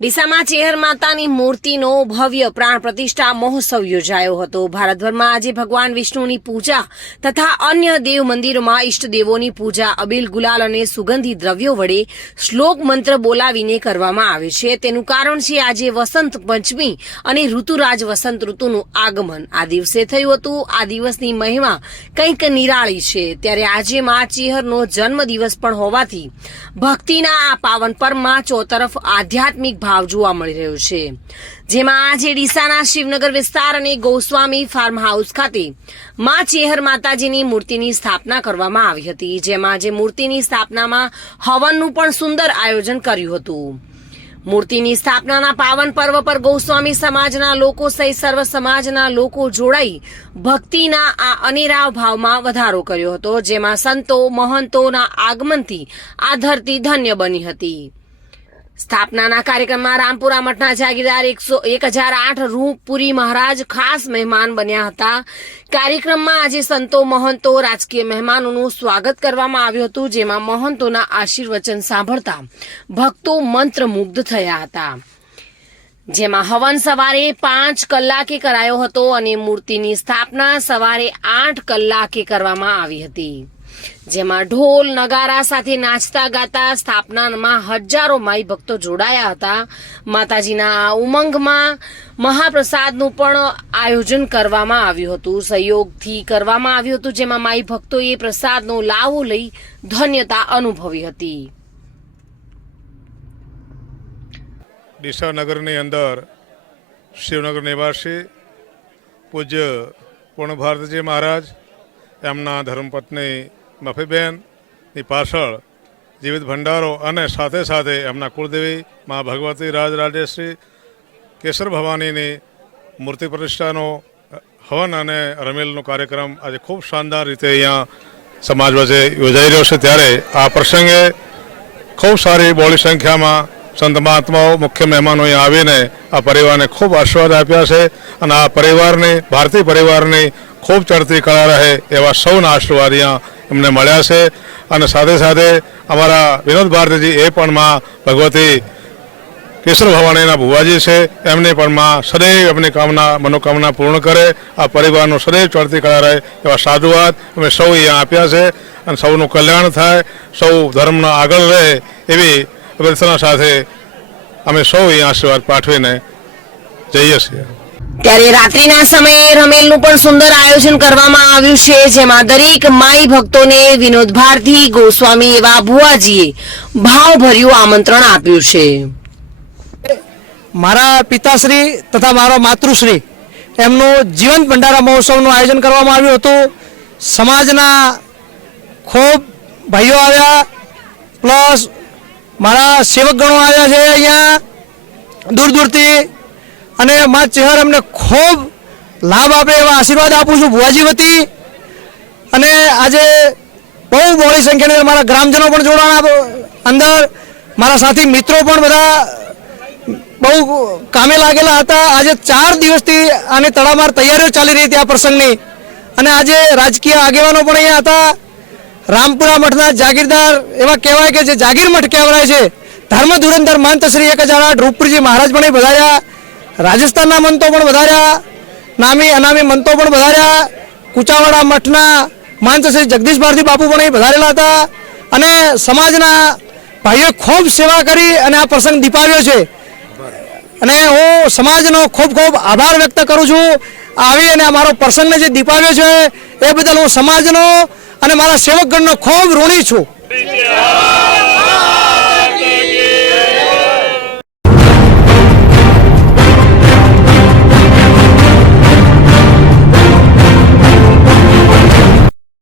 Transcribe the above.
ડીસામાં ચેહર માતાની મૂર્તિનો ભવ્ય પ્રાણ પ્રતિષ્ઠા મહોત્સવ યોજાયો હતો. ભારતભરમાં આજે ભગવાન વિષ્ણુની પૂજા તથા અન્ય દેવ મંદિરોમાં ઇષ્ટદેવોની પૂજા, અબીલ ગુલાલ અને સુગંધી દ્રવ્યો વડે શ્લોક મંત્ર બોલાવીને કરવામાં આવે છે. તેનું કારણ છે આજે વસંત પંચમી અને ઋતુરાજ વસંત ઋતુનું આગમન. આ દિવસે થયું હતું. આ દિવસની મહિમા કંઈક નિરાળી છે. ત્યારે આજે મા ચેહરનો જન્મ દિવસ પણ હોવાથી ભક્તિના આ પાવન પર્વમાં ચોતરફ આધ્યાત્મિક ભાવ જોવા મળી રહ્યો છે. જેમાં આજે ડીસાના શિવનગર વિસ્તાર અને ગોસ્વામી ફાર્મ હાઉસ ખાતે મા ચેહર માતાજીની મૂર્તિની સ્થાપના કરવામાં આવી હતી, જેમાં આજે મૂર્તિની સ્થાપનામાં હવનનું પણ સુંદર આયોજન કર્યું હતું. મૂર્તિની સ્થાપનાના પાવન પર્વ પર ગૌસ્વામી સમાજના લોકો સહિત સર્વ સમાજના લોકો જોડાઈ ભક્તિના આ અનેરા ભાવમાં વધારો કર્યો હતો, જેમાં સંતો, મહંતોના આગમનથી આ ધરતી ધન્ય બની હતી. સ્થાપનાના કાર્યક્રમમાં રામપુરા મઠના જાગીરદાર એકસો એક હજાર આઠ રૂપપુરી મહારાજ ખાસ મહેમાન બન્યા હતા. કાર્યક્રમમાં આજે સંતો મહંતો રાજકીય મહેમાનોનું સ્વાગત કરવામાં આવ્યું હતું, જેમાં મહંતોના આશીર્વચન સાંભળતા ભક્તો મંત્રમુગ્ધ થયા હતા. જેમાં હવન સવારે પાંચ કલાકે કરાયો હતો અને મૂર્તિની સ્થાપના સવારે આઠ કલાકે કરવામાં આવી હતી. જેમાં ઢોલ, નગારા સાથે નાચતા ગાતા સ્થાપનામાં હજારો માઈ ભક્તો જોડાયા હતા. માતાજીના ઉમંગમાં મહાપ્રસાદનું પણ આયોજન કરવામાં આવ્યું હતું. સહયોગથી કરવામાં આવ્યું હતું, જેમાં માઈ ભક્તોએ પ્રસાદનો લાવો લઈ ધન્યતા અનુભવી હતી. ડીસાનગરની અંદર શિવનગર નિવાસી પૂજ્ય પૂર્ણ ભારતજી મહારાજ, એમના ધર્મપત્ની મફીબેનની પાછળ જીવિત ભંડારો અને સાથે સાથે એમના કુળદેવી મા ભગવતી રાજરાજેશ્રી કેસર ભવાનીની મૂર્તિ પ્રતિષ્ઠાનો હવન અને રમેલનો કાર્યક્રમ આજે ખૂબ શાનદાર રીતે અહીંયા સમાજ વચ્ચે યોજાઈ રહ્યો છે. ત્યારે આ પ્રસંગે ખૂબ સારી બહોળી સંખ્યામાં સંત મહાત્માઓ, મુખ્ય મહેમાનો અહીંયા આવીને આ પરિવારને ખૂબ આશીર્વાદ આપ્યા છે અને આ પરિવારની, ભારતીય પરિવારની ખૂબ ચડતી કળા રહે એવા સૌના આશીર્વાદ અહીંયા એમને મળ્યા છે અને સાથે સાથે અમારા વિનોદ ભારતીજી એ પણ માં ભગવતી કેશર ભવાનીના ભુવાજી છે. એમને પણ માં સદૈવ એમની કામના, મનોકામના પૂર્ણ કરે. આ પરિવારનો સદૈવ ચડતી કળા રહે એવા સાધુવાદ અમે સૌ અહીંયા આપ્યા છે અને સૌનું કલ્યાણ થાય, સૌ ધર્મના આગળ રહે એવી અભ્યર્થના સાથે અમે સૌ અહીંયા આશીર્વાદ પાઠવીને જઈએ છીએ. ત્યારે રાત્રિના સમયે રમેલનું પણ સુંદર આયોજન કરવામાં આવ્યું છે, જેમાં દરેક માઈ ભક્તોને વિનોદ ભારતી, ગોસ્વામી એવા ભુવાજીએ ભાવભર્યું આમંત્રણ આપ્યું છે. મારા પિતાશ્રી તથા મારો માતૃશ્રી, એમનું જીવંત ભંડારા મહોત્સવનું આયોજન કરવામાં આવ્યું હતું. સમાજના ખૂબ ભાઈઓ આવ્યા, પ્લસ મારા સેવકગણો આવ્યા છે અહીંયા. દૂર દૂરથી અને મા ચહેર અમને ખૂબ લાભ આપે એવા આશીર્વાદ આપું છું ભુવાજી વતી. અને આજે બહુ મોડી સંખ્યાની મારા ગ્રામજનો પણ જોડાણા અંદર. મારા સાથી મિત્રો પણ બધા બહુ કામે લાગેલા હતા. આજે ચાર દિવસથી આની તડામાર તૈયારીઓ ચાલી રહી હતી આ પ્રસંગની. અને આજે રાજકીય આગેવાનો પણ અહીંયા હતા. રામપુરા મઠના જાગીરદાર એવા કહેવાય કે જે જાગીર મઠ કહેવાય છે. ધર્મ ધુરંધર મંત શ્રી એક હજાર આઠ મહારાજ પણ બધાયા. રાજસ્થાનના મંતો પણ વધાર્યા, નામી, અનામી મંતો પણ વધાર્યા. કુચાવાડા મઠના માનસ શ્રી જગદીશ ભારતી બાપુ પણ અહીં વધારેલા હતા. અને સમાજના ભાઈઓ ખૂબ સેવા કરી અને આ પ્રસંગ દીપાવ્યો છે. અને હું સમાજનો ખૂબ ખૂબ આભાર વ્યક્ત કરું છું. આવી અને અમારો મારો પ્રસંગને જે દીપાવ્યો છે, એ બદલ હું સમાજનો અને મારા સેવકગણનો ખૂબ ઋણી છું.